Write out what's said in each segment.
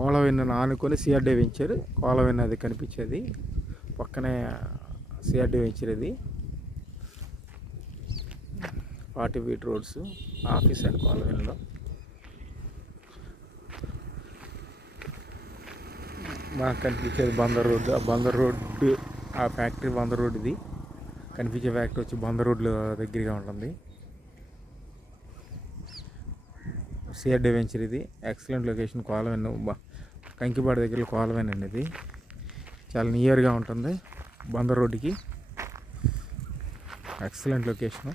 కోలవెన్న ఆనుకొని CRD venture కోలవెన్న అది కనిపించేది. పక్కనే సిఆర్డీ వెంచర్ ఇది forty feet roads office and కోలవెన్నలో. మాకు కనిపించేది బందర్ రోడ్డు ఆ బందర్ రోడ్డు ఆ ఫ్యాక్టరీ బందర్ రోడ్ ఇది. కనిపించే ఫ్యాక్టరీ వచ్చి బందర్ రోడ్లో దగ్గరగా ఉంటుంది. సిఆర్ వెంచర్ ఇది. ఎక్సలెంట్ లొకేషన్ కోలవెన్ కంకిపాడ దగ్గర కోలవెన్ అండి ఇది. చాలా నియర్గా ఉంటుంది. బందర్ రోడ్డుకి ఎక్సలెంట్ లొకేషన్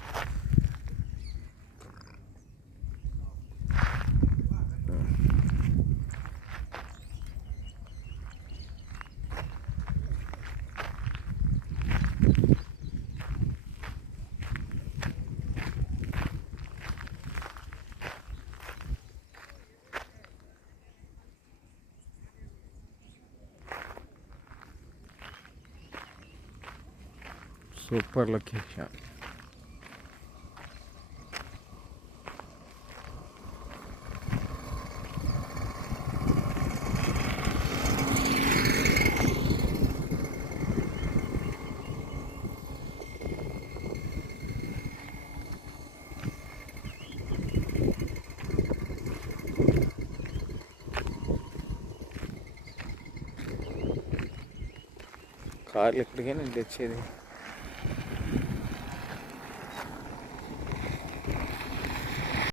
సూపర్ లొకేషన్ కార్లు ఎక్కడికైనా తెచ్చేది.